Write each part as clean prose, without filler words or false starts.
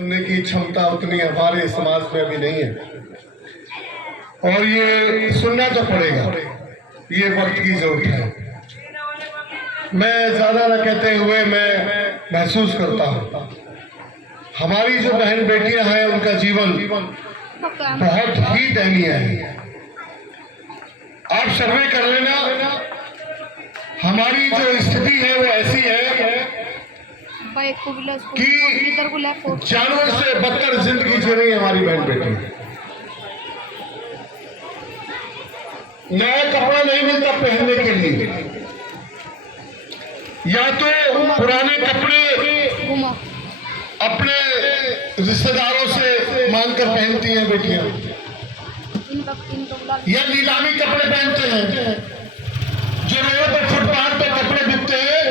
सुनने की क्षमता उतनी हमारे समाज में अभी नहीं है, और ये सुनना तो पड़ेगा, ये वक्त की जरूरत है। मैं ज्यादा न कहते हुए मैं महसूस करता हूँ हमारी जो बहन बेटियां हैं उनका जीवन बहुत ही दयनीय है। आप सर्वे कर लेना, हमारी जो स्थिति है वो ऐसी है कि जानवर से बदतर जिंदगी जी रही है हमारी बहन बेटी। नया कपड़ा नहीं मिलता पहनने के लिए, या तो पुराने कपड़े अपने रिश्तेदारों से मांगकर पहनती हैं बेटियां, या नीलामी कपड़े पहनते हैं। जो रोड पर फुटपाथ पर कपड़े बिकते हैं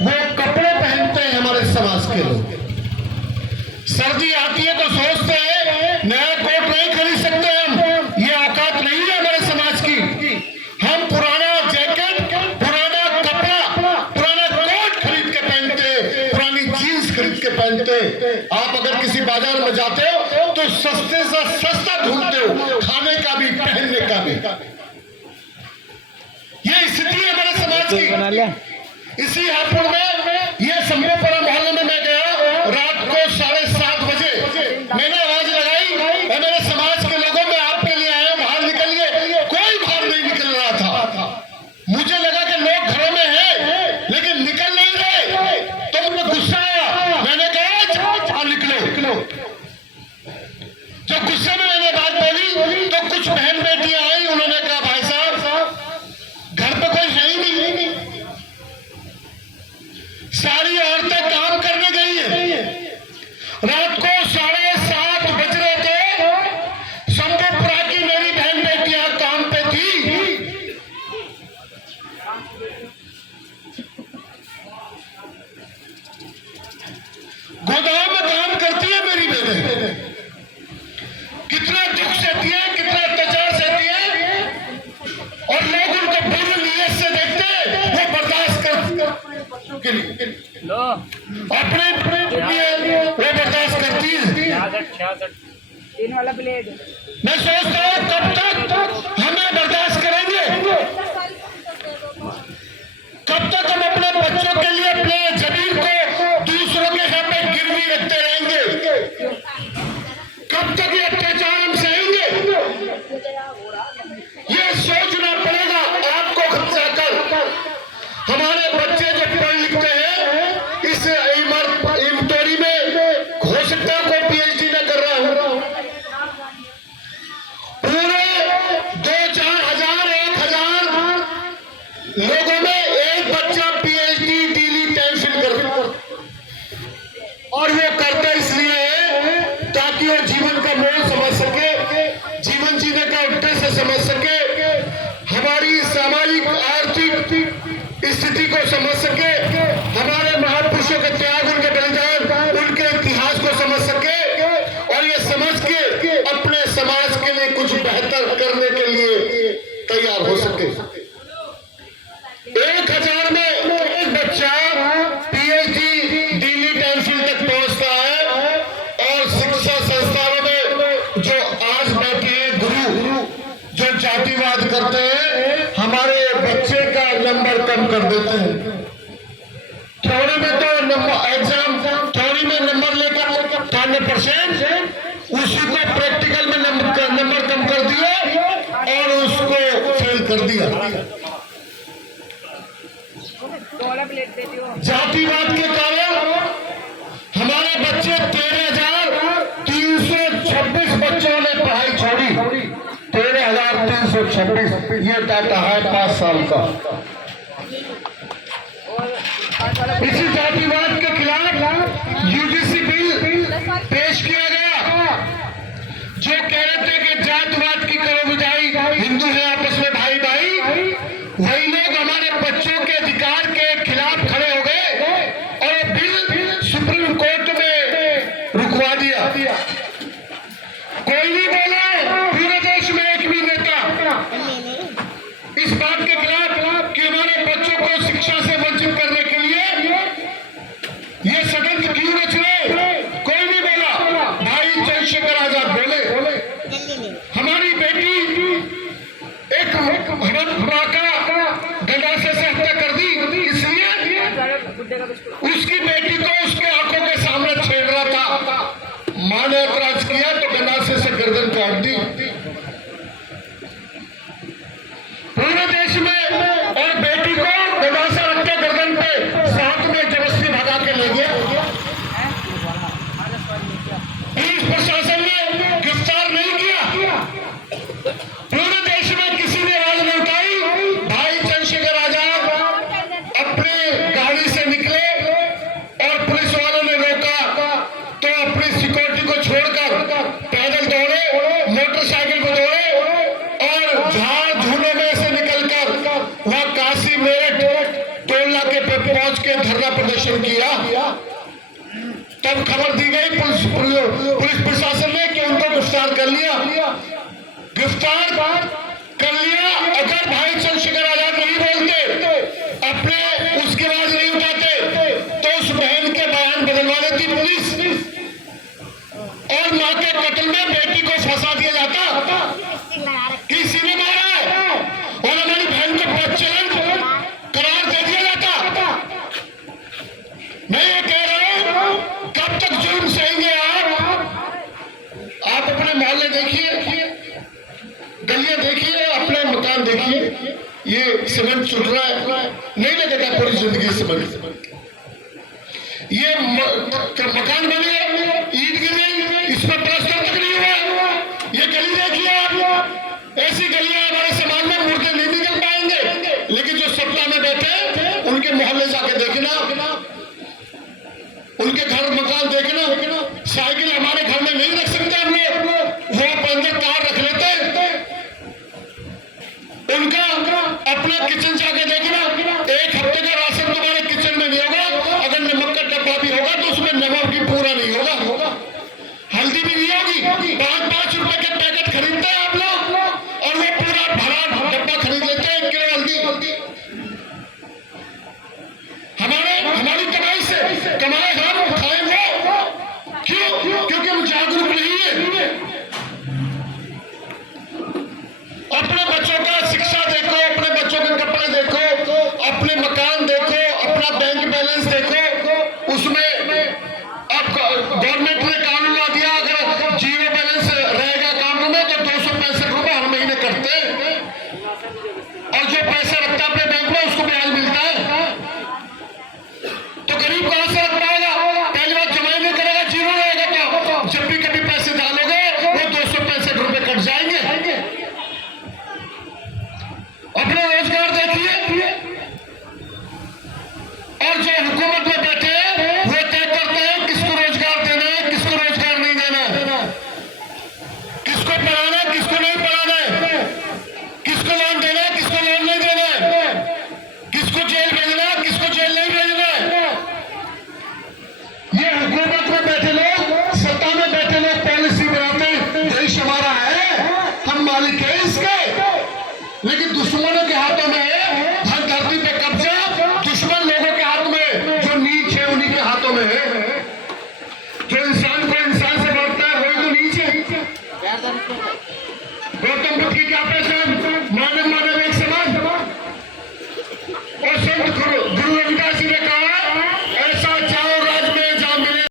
वो कपड़े पहनते हैं हमारे समाज के लोग। सर्दी आती है तो सोचते हैं नया कोट नहीं खरीद सकते हम, ये औकात नहीं है हमारे समाज की। हम पुराना जैकेट, पुराना कपड़ा, पुराना कोट खरीद के पहनते, पुरानी जीन्स खरीद के पहनते। आप अगर किसी बाजार में जाते हो तो सस्ते से सस्ता ढूंढते हो, खाने का भी पहनने का भी। ये स्थिति है हमारे समाज की। इसी हापुड़ में ये समूहपुरा मोहल्ले में मैं गया, रात को 7:30 बजे मैंने आवाज लगाई, मेरे समाज के लोगों में आपके लिए आया, बाहर निकलिए। कोई बाहर नहीं निकल रहा था। मुझे लगा कि लोग घरों में हैं लेकिन निकल नहीं रहे, तो मुझे गुस्सा आया। मैंने कहा निकलो। जब गुस्से में मैंने बात बोली तो कुछ बहन बेटियां आई, उन्होंने कहा भाई साहब घर पे कोई है ही नहीं, सारी औरतें काम करने गई है। रात को 7:30 बज रहे थे, शंभुपुरा की मेरी बहन बेटियां काम पे थी। गोदाम में काम करती है मेरी बहनें, कितना दुख सहती है, कितना अत्याचार सहती है, और लोग उनको बुरी नीयत से देखते हैं, वो बर्दाश्त के लिए अपने वो बर्दाश्त करती है। 3 वाला प्लेट मैं सोचता हूँ कब तक हमें बर्दाश्त करेंगे, कब तक हम अपने बच्चों के लिए अपने जमीन को दूसरों के यहाँ पे गिरवी रखते रहेंगे, कब तक ये अत्याचार हम सहेंगे। ये सोचना पड़ेगा आपको खुद से कर। हमारे बच्चे जब पढ़ लिखते हैं, इस इमतोरी में हो सकता है कोई पीएचडी न कर रहा हूं, पूरे 2-4 हजार 1,000 लोगों में एक बच्चा पीएचडी डीलिट एमफिल कर, और वो करता इसलिए ताकि वो जीवन का मोल समझ सके, जीवन जीने का उद्देश्य समझ सके, हमारी सामाजिक आर्थिक स्थिति को समझ सके, हमारे महापुरुषों के त्याग, उनके बलिदान, उनके इतिहास को समझ सके, और ये समझ के अपने समाज के लिए कुछ बेहतर करने के लिए तैयार हो सके। 1,000 में एक बच्चा पीएचडी डीलिट एमफिल तक पहुंचता है, और शिक्षा संस्थानों में जो आज बैठे हैं गुरु जो जातिवाद करते हैं, हमारे बच्चे का नंबर कम कर देते हैं। थ्योरी में तो एग्जाम थ्योरी में नंबर लेकर 98%, उसी को प्रैक्टिकल में नंबर कम कर दिया और उसको फेल कर दिया। जातिवाद के कारण हमारे बच्चे 13,326 बच्चों ने पढ़ाई छोड़ी। 13,326 ये डाटा है 5 साल का। इसी जातिवाद के खिलाफ यूजीसी बिल पेश किया गया, जो कह रहे थे कि जातिवाद की करो विदाई, हिंदू है आपस में भाई भाई। वही लोग हमारे बच्चों के अधिकार के खिलाफ खड़े हो गए और ये बिल सुप्रीम कोर्ट में रुकवा दिया। कोई नहीं बोला पूरे देश में एक भी नेता इस बात के खिलाफ कि हमारे बच्चों को शिक्षा से वंचित करने के लिए ये षड्यंत्र क्यों रच रहे, कोई नहीं बोला। मां ने ऐतराज किया तो गंडासे से गर्दन काट दी। पूरे देश में और बेटी को गंडासा रख के गर्दन पे साथ में जबरदस्ती भगा के ले गया। पुलिस प्रशासन ने गिरफ्तार नहीं किया। पूरे देश में किसी ने आवाज नहीं उठाई। भाई चंद्रशेखर आजाद अपनी गाड़ी से निकले और पुलिस वालों ने रोका तो अपनी सिक्योरिटी को छोड़कर पैदल दौड़े, मोटरसाइकिल को दौड़े और झाड़ झूले में से निकलकर वह काशी मेरठ टोल नाके पे पहुंच के धरना प्रदर्शन किया। तब खबर दी गई पुलिस प्रशासन ने कि उनको गिरफ्तार कर लिया। अगर भाई चंद्रशेखर आजाद नहीं बोलते, अपने उसकी आवाज नहीं उठाते तो उस बहन के बयान बदलवा देती पुलिस और मां के कत्ल में बेटी को फंसा दिया जाता। किसी ने मारा है और हमारी बहन को बच्चन करार दे दिया जाता। मैं ये कह रहा हूं, कब तक जुर्म सहेंगे आप अपने मोहल्ले देखिए, गलियां देखिए, अपने मकान देखिए, ये सीमेंट चुट रहा है, नहीं लगेगा पूरी जिंदगी सीमेंट। ये मकान बने, ईंट गिर गई, इसमें प्लस